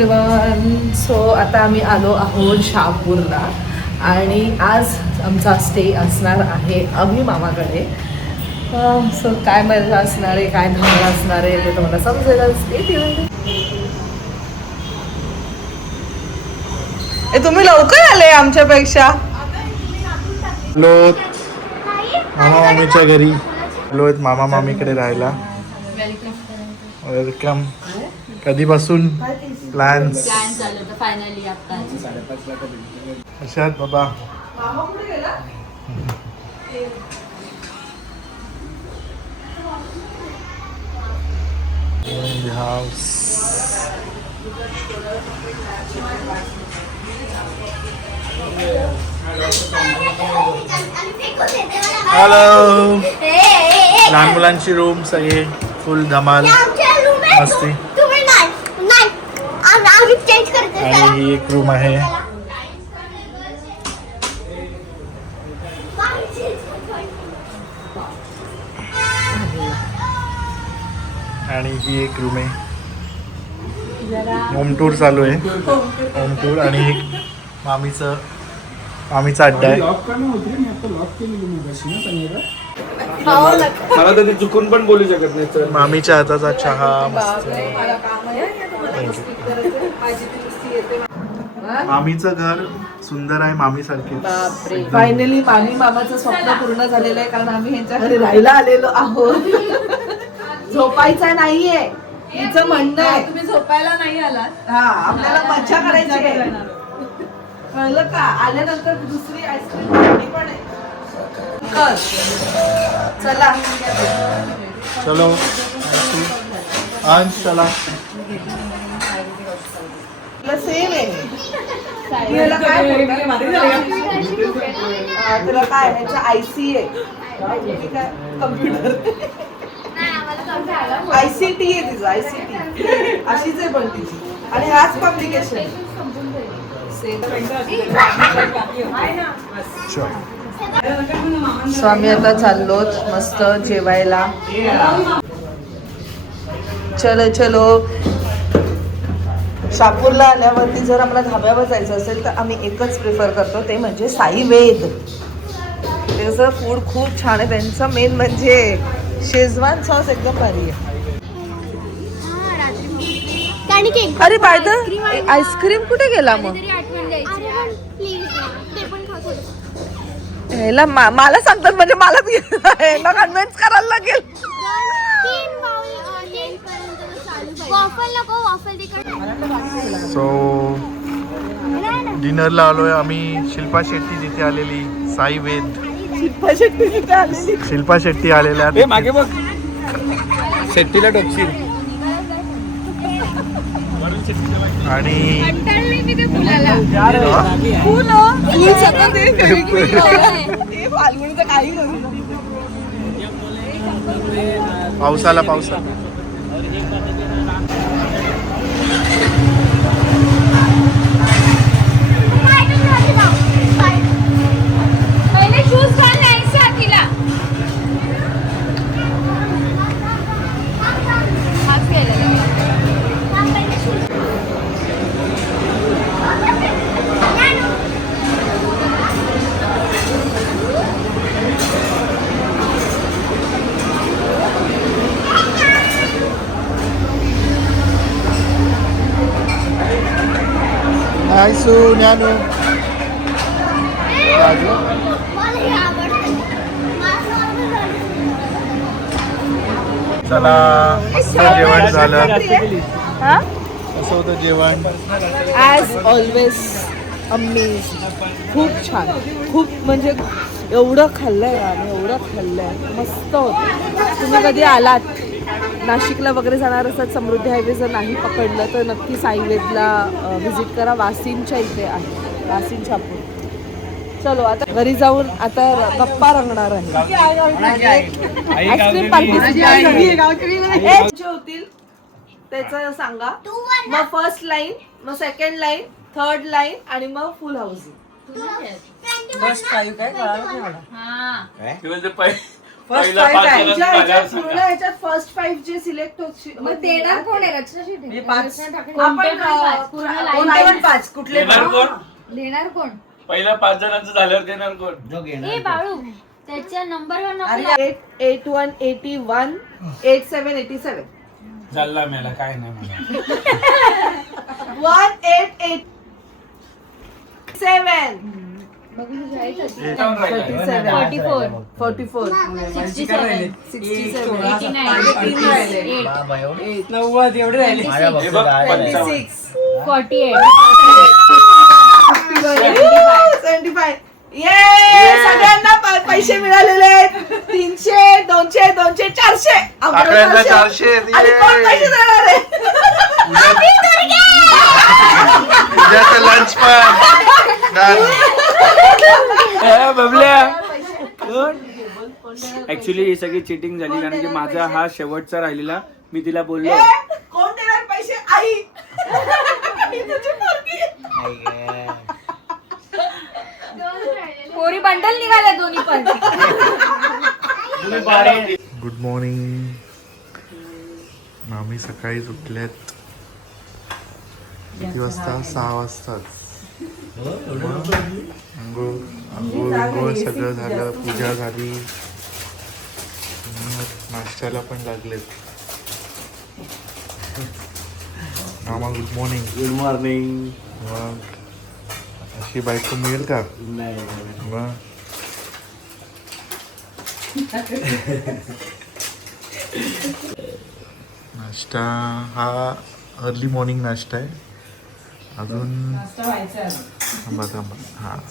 Everyone. So आता आम्ही आलो आहोत शहापूरला आणि आज आमचा स्टे असणार आहे अभि मामाकडे. सो काय मजा असणार आहे, काय धमाल असणार आहे ते तुम्हाला समजेलच. तुम्ही लवकर आले आमच्यापेक्षा. मामा मामीच्या घरी आलोय, मामा मामीकडे राहायला. वेलकम. कधीपासून प्लॅन्स फायनली आता कशा आहेत बाबा? मामा कुठे गेला? हाऊस. हॅलो. लहान मुलांची रूम सगळे फुल धमाल मस्ती. आणि ही एक रूम आहे. आणि ही एक रूम आहे. होम टूर चालू आहे. Home tour. आणि एक मामीचा अड्डा आहे. मला तर चुकून पण बोलू शकत नाही सर. मामीच्या हाताचा चहा मस्त. मामीचं घर सुंदर आहे, मामी सारखे. फायनली मामी मामाचं स्वप्न पूर्ण झालेलं आहे, कारण आम्ही ह्यांच्या घरी राहायला आलेलो आहोत. झोपायचं नाहीये तिचं म्हणणं आहे. तुम्ही झोपायला नाही आलात. हा, आपल्याला मज्जा करायची आहे. कळलं का? आल्यानंतर दुसरी आईस्क्रीम पण आहे. चला चलो अंश चला. सेम आहे. तुला काय तुला काय ह्याच्या आयसी आहे, कम्प्युटर ICT आहे तिचं. ICT अशीच आहे पण तिची. आणि हाच कॉम्प्लिकेशन. सो आम्ही आता चाललोच मस्त जेवायला. चलो चलो. शहापूरला आल्यावरती जर आम्हाला धाब्यावर जायचं असेल तर आम्ही एकच प्रिफर करतो, ते म्हणजे साई वेद. त्याचं फूड खूप छान आहे. त्यांचं मेन म्हणजे शेजवान सॉस एकदम भारी आहे. अरे बाय द आईस्क्रीम कुठे गेला मग? ह्याला मला सांगतात म्हणजे मला कन्व्हिन्स करायला लागेल. सो डिनरला आलोय आम्ही. शिल्पा शेट्टी जिथे आलेली, साई वेद. शिल्पा शेट्टी आलेल्या. मागे बघ, शेट्टीला टोपशील. आणि पावसाला आयसू न्यानू चला. मस्त जेवण झालं. कसं होतं जेवण? As always amazing. खूप छान. खूप म्हणजे एवढं खाल्लंय आम्ही, एवढं खाल्लंय. मस्त होतं. तुम्ही कधी आलात नाशिकला वगैरे जाणार असतात, समृद्धी हायवे जर नाही पकडलं तर नक्की साईवेदला व्हिजिट करा. वासिनच्या इथे आहे, वासिन शहापूर. चलो आता घरी जाऊन आता गप्पा रंगणार आहे. आईस्क्रीम पार्टी होतील त्याचं सांगा. मग फर्स्ट लाईन, मग सेकंड लाईन, थर्ड लाईन आणि मग फुल हाऊसिंग. पहिला 5 जणांचं त्यांच्या झाल्यावर ह्याच्यात सांगा. पूर्ण ह्याच्यात फर्स्ट 5 जे सिलेक्ट मग देणार कोण आहे रचनाशी म्हणजे 5 कुठले देणार कोण? देणार कोण पहिला 5 जणांचं झाल्यावर देणार कोण? ए बाळू त्याच्या नंबरवर नको 88181 8787 चालला मेला काय नाही मला 1887 बघू तुझ्या आहे का? 44 67 नव्वद एवढे राहिले. हे बघ 55. 48 75 ये सगळ्यांना पैसे मिळालेले आहेत 300 200 200 400 आकड्यांना 400 आणि कोण पैसे देणार आहे उद्याचं लंच पण Done. ऍक्च्युली ही सगळी चिटिंग झाली कारण की माझा हा शेवटचा राहिलेला. मी तिला बोललो ए, कोण देणार पैसे आई ही तुझी पोरगी. पोरी बंडल निघाल्या दोन्ही पण गुड मॉर्निंग. मामी सकाळीच उठल्यात. किती वाजता? 6 वाजताच. आंघोळ सगळं झालं, पूजा झाली, मग नाश्त्याला पण लागलेत. मामा गुड मॉर्निंग. Good morning. मग अशी बायको मिळेल का? मग नाश्ता हा अर्ली मॉर्निंग नाश्ता आहे. अजून थांबा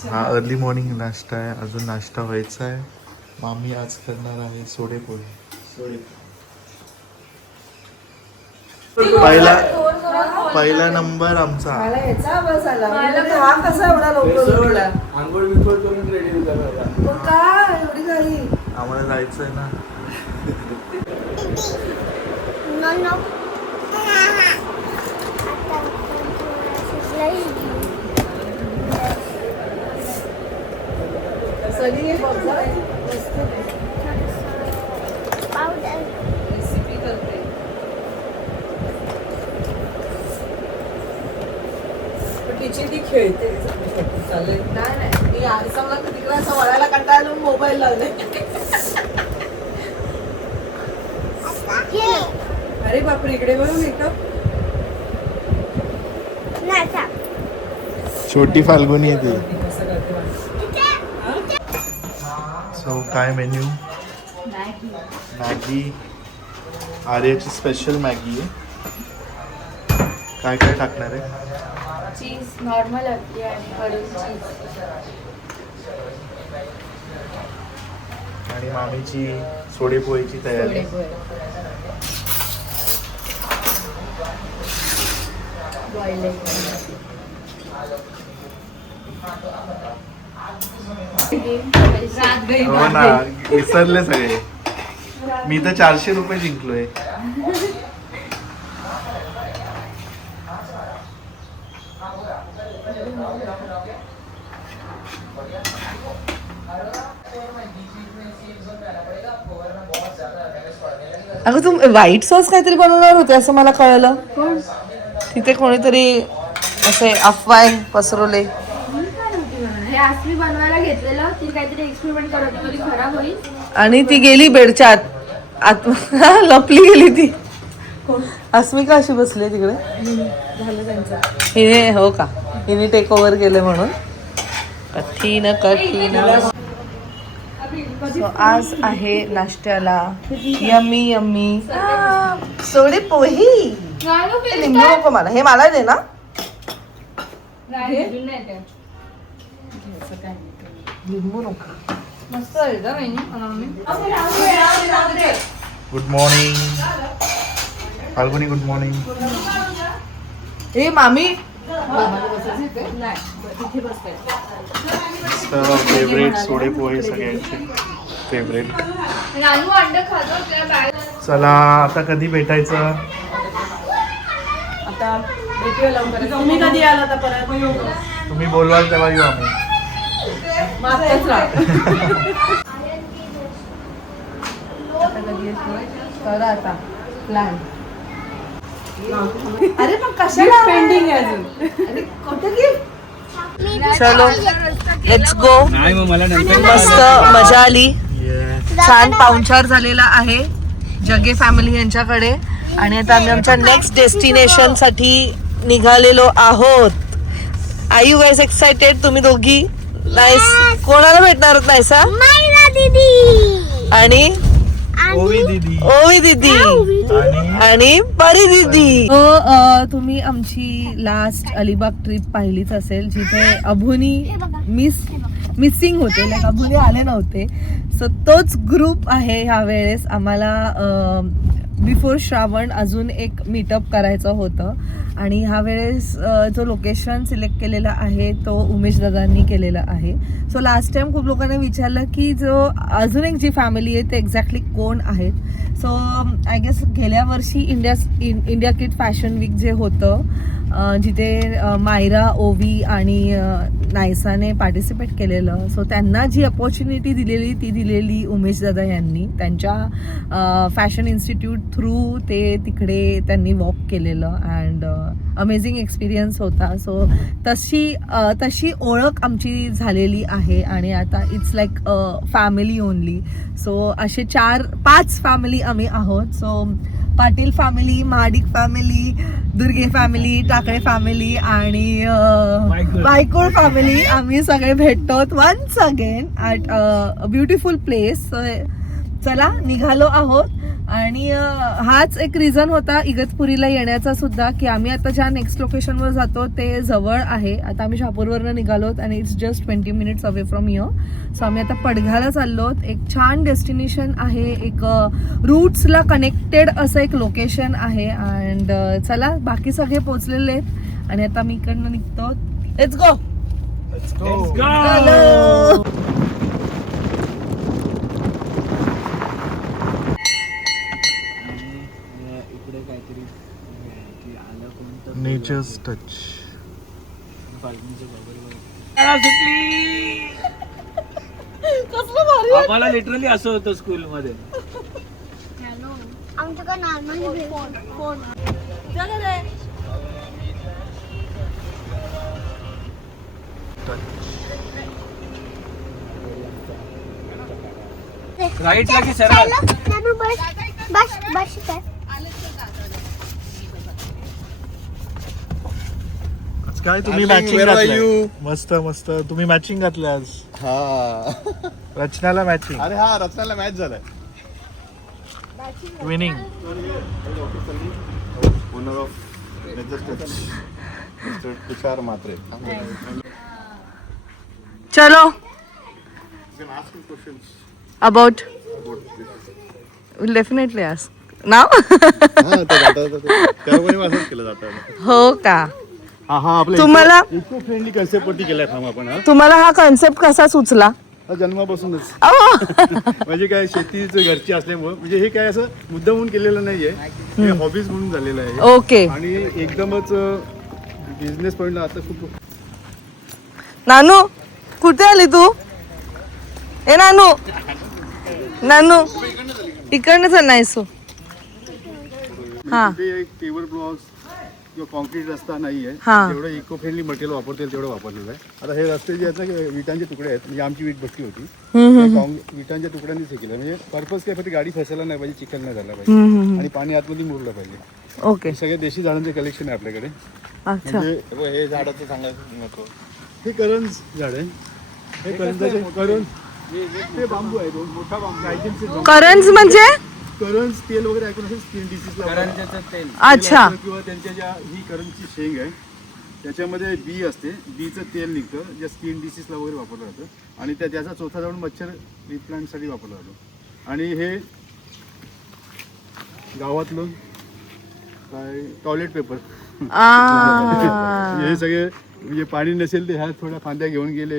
हा अर्ली मॉर्निंग नाश्ता आहे. अजून नाश्ता व्हायचा आहे. मामी आज करणार आहे सोडेपोळी. पहिला नंबर आमचा. मला याचा आवाज आला म्हणजे हा कसा एवढा लवकर उठला? आंघोळ बिंघोळ करून रेडी होता. मग का एवढी घाई? आम्हाला जायचंय ना. सगळी बघ जा. रेसिपी करते. पण तिची ती खेळते चालेल. नाही मी समजा तिकडे असं वळायला कंटाळा मोबाईल लावले. अरे बापरे इकडे बघ मेकअप. छोटी फाल्गुनी येते. सो काय मेन्यू? मॅगी. आर्याची स्पेशल मॅगी आहे. काय काय टाकणार आहे? चीज नॉर्मल असते आणि वरून चीज आणि मामीची सोडेपोळीची तयारी. हो ना विसरले सगळे. मी तर 400 रुपये जिंकलोय. अगं तू व्हाईट सॉस काहीतरी बनवणार होते असं मला कळलं. तिथे कोणीतरी असे अफवा पसरवले. हे आज मी बनवायला घेतलेलं ती काहीतरी एक्सपेरिमेंट करत होती खराब होईल आणि ती गेली बेडच्या आत लपली गेली ती. अस्मिका अशी बसली तिकडे. हिने हो का हिने टेक ओव्हर केले म्हणून. कठीण. So, आज आहे नाश्त्याला यम्मी यम्मी सोडे पोही. लिंबू नको मला. हे मला दे ना. लिंबू नको. मस्त आहे का good morning Falguni. Good morning. हे मामी फेवरेट सोडेपोहे सगळ्यांचे फेवरेट. रानू अंड खातो त्या बॅग चला आता कधी भेटायचं? आता भेटूया लवकर. तुम्ही कधी आला आता परत? तुम्ही बोलवाल तेव्हा येऊ आम्ही. तर आता प्लॅन अरे पण कशाला पेंडिंग आहे अजून अरे कुठे गिफ्ट चलो लेट्स गो नाही मग मला नंतर मस्त मजा आली छान पाहुणचार झालेला आहे जगे फॅमिली यांच्याकडे आणि आता आम्ही आमच्या नेक्स्ट डेस्टिनेशन साठी निघालेलो आहोत आर यू गाइस एक्साइटेड तुम्ही दोघी नाईस कोणाला भेटणार नाही सा आणि ओवी दीदी ओवी दीदी आणि परी दीदी तुम्ही आमची लास्ट अलिबाग ट्रिप पाहिलीच असेल जिथे अभुनी मिसिंग होते लाईक अभुनी आले नव्हते सो तोच ग्रुप आहे ह्या वेळेस आम्हाला बिफोर श्रावण अजून एक मीटअप करायचं होतं आणि ह्या वेळेस जो लोकेशन सिलेक्ट केलेला आहे तो उमेश दादांनी केलेला आहे सो लास्ट टाइम खूप लोकांना विचारलं की जो अजून एक जी फॅमिली आहे ते एक्झॅक्टली कोण आहेत सो आय गेस गेल्या वर्षी इंडिया किड फॅशन वीक जे होतं जिथे मायरा ओवी आणि नायसाने पार्टिसिपेट केलेलं सो त्यांना जी अपॉर्च्युनिटी दिलेली ती दिलेली उमेश दादा यांनी त्यांच्या फॅशन इन्स्टिट्यूट थ्रू ते तिकडे त्यांनी वॉक केलेलं अँड अमेझिंग एक्सपिरियन्स होता सो तशी ओळख आमची झालेली आहे आणि आता it's like family only so असे 4-5 फॅमिली आम्ही आहोत so Patil family Mahadik family Durge family Takale family आणि बायकोळ फॅमिली आम्ही सगळे भेटतो once again at a beautiful place चला निघालो आहोत आणि हाच एक रिझन होता इगतपुरीला येण्याचा सुद्धा की आम्ही आता ज्या नेक्स्ट लोकेशनवर जातो ते जवळ आहे आता आम्ही शहापूरवरनं निघालोत आणि it's just 20 minutes away from here so आम्ही आता पडघ्याला चाललोत एक छान डेस्टिनेशन आहे एक रूट्सला कनेक्टेड असं एक लोकेशन आहे अँड चला बाकी सगळे पोचलेले आहेत आणि आता मी इकडनं निघतो लेट्स गो चलो नेचर्स टच आम्हाला लिटरली असं होतं स्कूल मध्ये आमच्याकडे नॉर्मल फोन राईटला की सरळ बस बस काय काय तुम्ही मॅचिंग घातलंय मस्त मस्त तुम्ही मॅचिंग घातलं आज हा रचनाला मॅचिंग अरे हा रत्नाला मॅच झालाय विनिंग ओनर ऑफ मिस्टर तुषार म्हात्रे चलो अबाउट विल डेफिनेटली आस्क नाव केलं जातं हो का हा आपल्या तुम्हाला इको फ्रेंडली कन्सेप्ट वरती केलाय फार्म आपण तुम्हाला हा कन्सेप्ट कसा सुचला हा जन्मापासूनच अहो, म्हणजे काय शेतीच घरची असल्यामुळं म्हणजे हे काय असं मुद्दामून केलेलं नाहीये हे हॉबीज म्हणून झालेलं आहे ओके आणि एकदमच बिझनेस पॉइंटला आता खूप नानू कुठे आली तू ए नानू नानू इकडनं चल नाही सो हा ते एक पेवर ब्लॉक्स किंवा कॉन्क्रीट रस्ता नाहीये हा. जेवढं इको फ्रेंडली मटेरियल वापरता येईल तेवढं वापरलेलं आहे आता हे रस्ते जे आहेत ना की विटांचे तुकडे आहेत म्हणजे आमची वीट भट्टी होती त्या विटांच्या तुकड्यांनीच हे केलं म्हणजे पर्पज काय फक्त गाडी फसायला नाही पाहिजे चिखल नाही झाला पाहिजे आणि पाणी आतमध्ये मुरलं पाहिजे ओके हे सगळे देशी झाडांचे कलेक्शन आहे आपल्याकडे अच्छा म्हणजे हे झाडाचं सांगायचं नको हे करंज झाड आहे हे करंजाचे करंज ते बांबू आहे दोन मोठा बांबू करंज म्हणजे करंज तेल वगैरे ऐकून असेल स्किन डिसीजला करंजाचं तेल अच्छा किंवा त्यांच्या ज्या ही करंजची शेंग आहे त्याच्यामध्ये बी असते बीचं तेल निघतं ज्या स्किन डिसीजला वगैरे वापरलं जातं आणि त्याचा चोथा जाऊन मच्छर रिप्लांटसाठी वापरला जातो आणि हे गावातलं काय टॉयलेट पेपर हे सगळे म्हणजे पाणी नसेल ते ह्या थोड्या फांद्या घेऊन गेले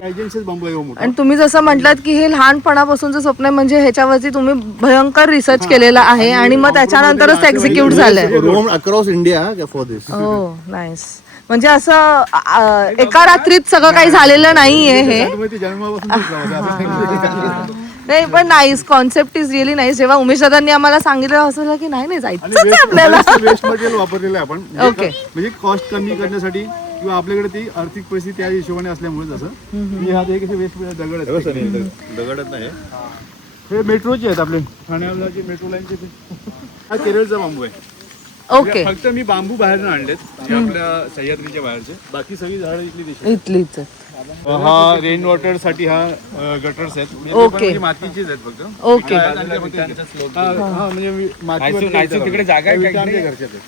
एजन्सीच बांबू आहे मोठा आणि तुम्ही जसं म्हटलात की हे लहानपणापासूनचं स्वप्न आहे म्हणजे ह्याच्यावरती तुम्ही भयंकर रिसर्च केलेला आहे आणि मग त्याच्यानंतरच एक्झिक्यूट झालंय रोम अक्रॉस इंडिया फॉर दिस हो नाईस म्हणजे असं एका रात्रीत सगळं काही झालेलं नाहीये हे. ती जन्मापासून असं नाही पण nice, concept is really nice. जेव्हा उमेश दादांनी आम्हाला सांगितलं असं की नाही जायचंच आहे आपल्याला. वेस्ट मटेरियल वापरलेलं आहे आपण Okay. म्हणजे कॉस्ट कमी करण्यासाठी किंवा आपल्याकडे ती आर्थिक परिस्थिती त्या हिशोबाने असल्यामुळे असं मी हा कसे वेस्ट दगड आहेत. दगडच नाही हे मेट्रोचे आहेत आपले ठाण्याला जे मेट्रो लाईनचे हा केरळचा बांबू आहे. ओके, फक्त मी बांबू बाहेरनं आणलेत जे आपल्या सह्याद्रीच्या बाहेरचे. बाकी सगळी झाडं इथली दिसतात. इथलीच. हा रेन वॉटर साठी हा गटर्स आहेत. म्हणजे ते पण Okay. म्हणजे मातीचेच आहेत फक्त. ओके. हा म्हणजे मातीवर नाहीतर तिकडे जागा आहे का आमच्या घरच्याच आहेत.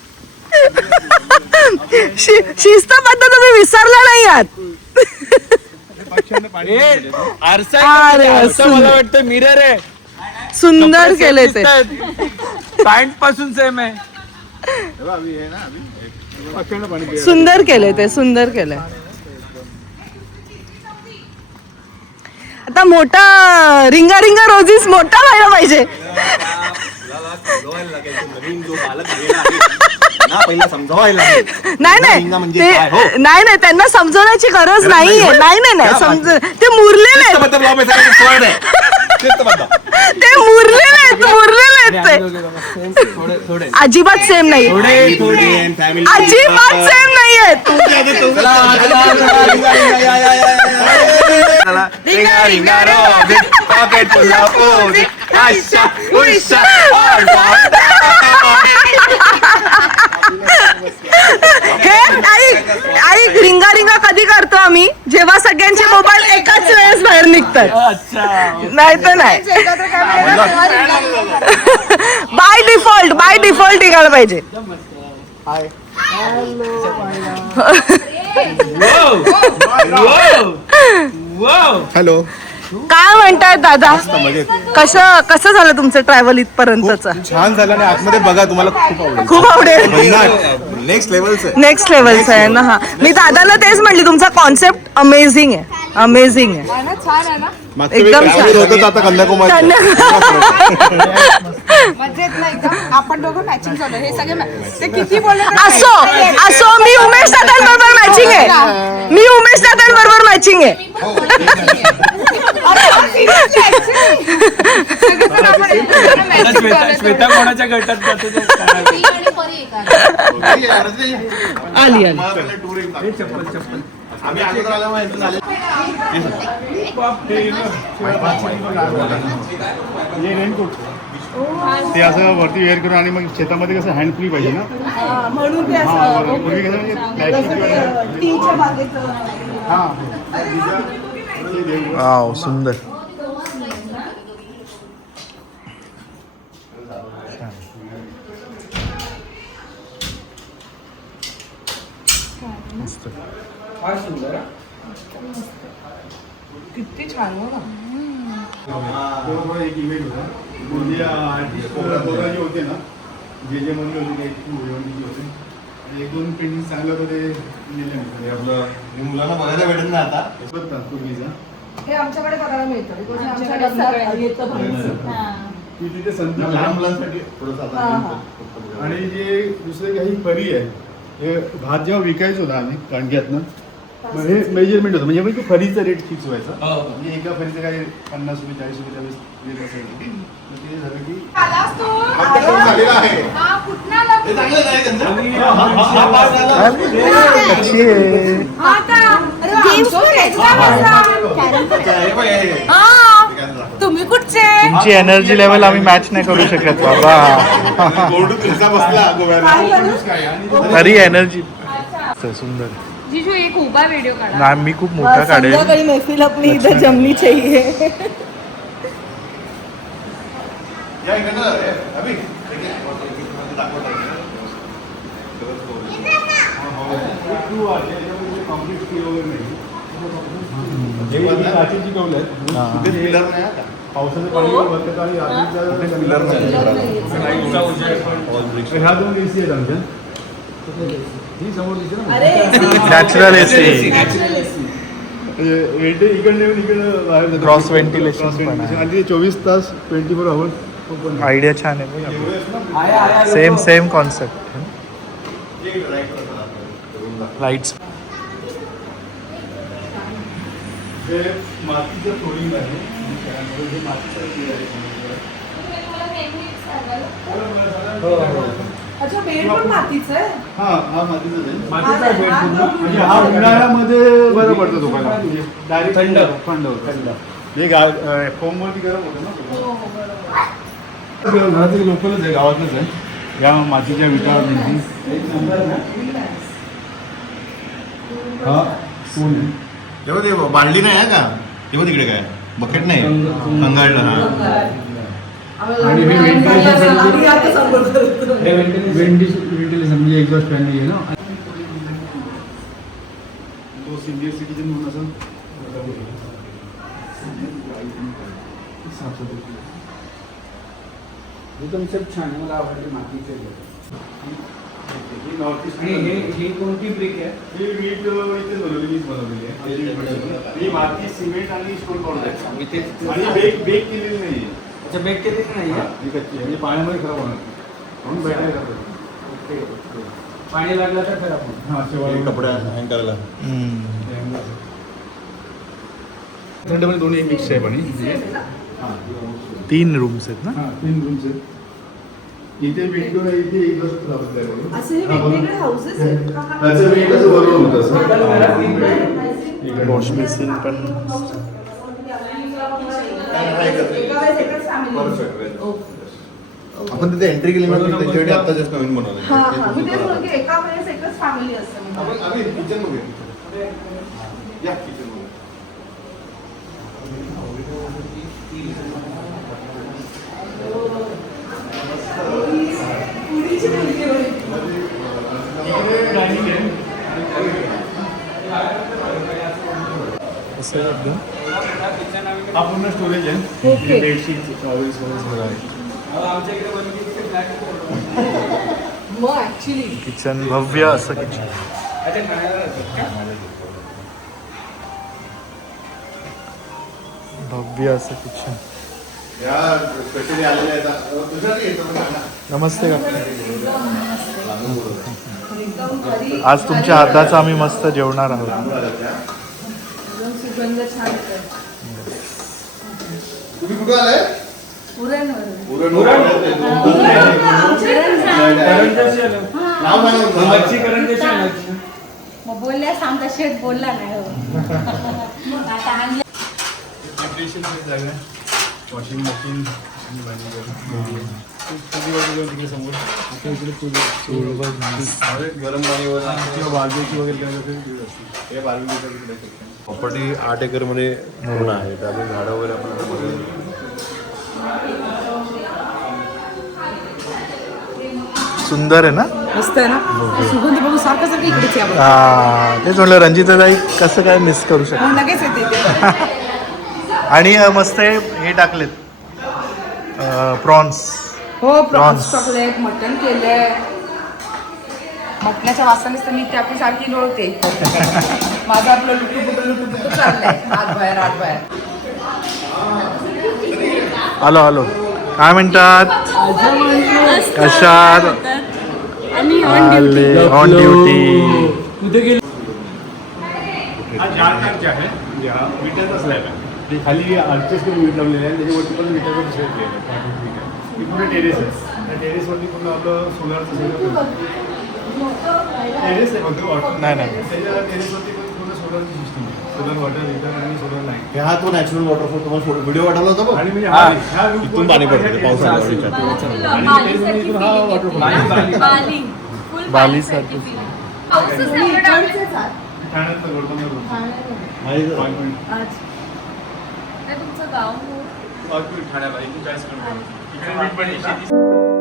शिस्तबद्ध तुम्ही विसरला नाही आहात. पक्ष्यांना पाणी आरसा अरे, मला वाटतं मिरर आहे. सुंदर केले ते. पॅन्ट पासून सेम आहे. पक्ष्यांना पाणी प्यायला. सुंदर केले ते, सुंदर केलंय. आता मोठा रिंगा रिंगा रोजीस मोठा व्हायला पाहिजे. नाही नाही त्यांना समजवण्याची गरज नाहीये. नाही समज ते मुरलेले आहेत. ते मुरलेले आहेत ते. अजिबात सेम नाही, अजिबात सेम नाही आहेत. ऐक रिंगा रिंगा कधी करतो आम्ही, जेव्हा सगळ्यांचे मोबाईल एकाच वेळेस बाहेर निघतात. नाही तर नाही, बाय डिफॉल्ट निघायला पाहिजे. हॅलो, काय म्हणताय दादा? कसं झालं तुमचं ट्रॅव्हल इथपर्यंतचं? छान झालं आणि आतमध्ये बघा तुम्हाला खूप आवडेल. खूप आवडेल. नेक्स्ट लेवलचं नेक्स्ट लेवलचं आहे ना. हा मी दादाला तेच म्हटली, तुमचा कॉन्सेप्ट अमेझिंग आहे, अमेझिंग आहे. एकदम छान. होतं आता कन्याकुमारी. आपण दोघं मॅचिंग झालं. हे सगळे ते किती बोलले असो मी उमेश दादांबरोबर मॅचिंग आहे. मी उमेश दादांबरोबर मॅचिंग आहे. श्वेता कोणाच्या गटात जाते आली ते असं वरती वेअर करून आणि मग शेतामध्ये कसं हँड फ्री पाहिजे ना. म्हणून ते पूर्वी कसं म्हणजे वाव, सुंदर. मस्त. फार सुंदर. किती छान हो ना. एक इव्हेंट होता म्हणजे आर्टिस्ट जी होते ना, जे म्हणले होते होते, एक दोन पेंटिंग चांगलं होतं ते नेले. आपलं मुलांना बघायला भेटत ना आता पूर्वीचा. हे आमच्याकडे बघायला मिळतं. तिथे संत लहान मुलांसाठी थोडंसं. आणि जे दुसरे काही परी आहे, हे भात जेव्हा विकायचो ना आम्ही कांडग्यातनं, मग हे मेजरमेंट होतं. म्हणजे तो फरीचा रेट फिक्स व्हायचा. म्हणजे एका फरीचं काही 50 रुपये 40 रुपये त्यावेळेस रेट असायचं. ते झालं की झालेलं आहे. तुम्ही कुठचे? तुमची एनर्जी लेवल आम्ही मॅच नाही करू शकत बाबा. खरी एनर्जी. सुंदर. जिजू एक उभा व्हिडिओ काढा. नाही, मी खूप मोठा काढेल. संध्याकाळी महफिल अपनी इधर जमनी चाहिए. पावसाचं पाणी ह्या दोन एसी आहेत आमच्या. ही समोर दिसते ना, नॅचरल एसी, इकडे बाहेर क्रॉस व्हेंटिलेशन पण आहे. आणि 24 तास 24 आवर्स. आयडिया छान आहे. Same concept. लाईट्स हे मातीचं फ्लोरिंग आहे हे मातीचं अच्छा बेड पण मातीचं आहे. हा मातीचाच आहे. मातीचा बेड पूर्ण. म्हणजे हा उन्हाळ्यामध्ये बरं पडतं तुम्हाला डायरेक्ट थंड होतं. हे फोमवरती गरम होतं ना. घराचं लोकलच आहे, गावातलंच आहे. या मातीच्या विटा हा स्टोन आहे. तेव्हा ते बालडी नाही आहे का तेव्हा तिकडे काय बकेट नाही अंगाळलं हा आणि हे व्हेंटिलेशन म्हणजे एक्झॉस्ट फॅन नाही आहे ना. तो सिनियर सिटीजन म्हणून असं कन्सेप्ट छान आहे, मला आवडली मातीचे. ही कोणती ब्रिक आहे? ही वीट इथेच बनवलेली आहे. ही माती सिमेंट आणि स्टोन पावडर आहे आणि बेक केलेली नाही. अच्छा, बेक केली नाही आहे? ही कच्ची आहे, म्हणजे पाण्यामध्ये खराब होणार म्हणून बॅटरी करतात. पाणी लागलं तर खराब होईल. हां शेवाळी कपडा हँग करायला थंडमध्ये दोन्ही मिक्स आहे पाणी. 3 रूम्स आहेत ना. हां 3 रूम्स आहेत. इथे विंडो आहे, इथे एक्झॉस्ट लावत आहे म्हणून. असे हे वेगवेगळे हाऊसेस आहेत का? त्याचं वेट असं बरोबर होतं असं. वॉश बेसिन पण आपण तिथे एंट्री केली म्हणजे त्यांच्याकडे आता जस्ट नवीन बनवलं हा हा मी तेच म्हणते एका वेळेस एकच फॅमिली असते म्हणजे. आम्ही किचन मध्ये या किचन मध्ये डायनिंग आहे. असं एकदम हा पूर्ण स्टोरेज आहे. बेडशीट टॉवेल्स वगैरे सगळं आहे. आमच्या इकडे बनवली फ्लॅट. मग ऍक्च्युली किचन भव्य असं किचन अच्छा, ठाण्याला राहतात का? भव्य असं किचन. या स्पेशली आलेले आहेत. तुझ्यासाठी येतो ना. नमस्ते का आज तुमच्या हाताचं आम्ही मस्त जेवणार आहोत. सुगंध छान येतोय. तुम्ही कुठं आलाय? मग बोलल्या सांगता शेठ बोलला नाही हो. वॉशिंग मशीन गरम पाणी किंवा बार्बेक्यू वगैरे करायचं असेल. प्रॉपर्टी 8 एकरमध्ये पूर्ण आहे. त्यामुळे झाडं वगैरे आपण सुंदर आहे ना. मस्त आहे ना. सुगंध बघून सारखं सारखं इकडेच या बघ. तेच म्हटलं रंजिताताई कसं काय मिस करू शकतो. मग लगेच येते ते. आणि मस्त हे टाकलेत प्रॉन्स. हो प्रॉन्स टाकलेत, मटण केलंय. मटणाच्या वासानेच तर मी त्या आपली सारखी लोळते. माझं आपलं लुटू चाललंय आत बाहेर. आलो काय म्हणतात कशात आले ऑन ड्युटी. कुठे गेली? हा 4 टाकचे आहे. म्हणजे हा विटाचा स्लॅब आहे. ते खाली आर्चेस करून वीट लावलेले आहे. त्याच्यावरती पण विटाचा दुसरा स्लॅब आहे. ती पूर्ण टेरेस आहे. त्या टेरेसवरती पूर्ण आपलं सोलारचं सगळं टेरेस आहे फक्त वॉटर नाही. त्याच्या टेरेसवरती पण पूर्ण सोलारची सिस्टम आहे. सोलर वॉटर हिटर आणि सोलर लाईट. हा तो नॅचरल वॉटरफॉल तुम्हाला व्हिडिओ पाठवला होता बघ. आणि म्हणजे हा इथून पाणी पडतं पावसाळ्यात. हा वॉटरफॉल बालीसारखी ठाण्यातलं गोल्डन तुमचं गाव ठाण्याला 39 किलोमीटर. इकडे मीठ पण आहे.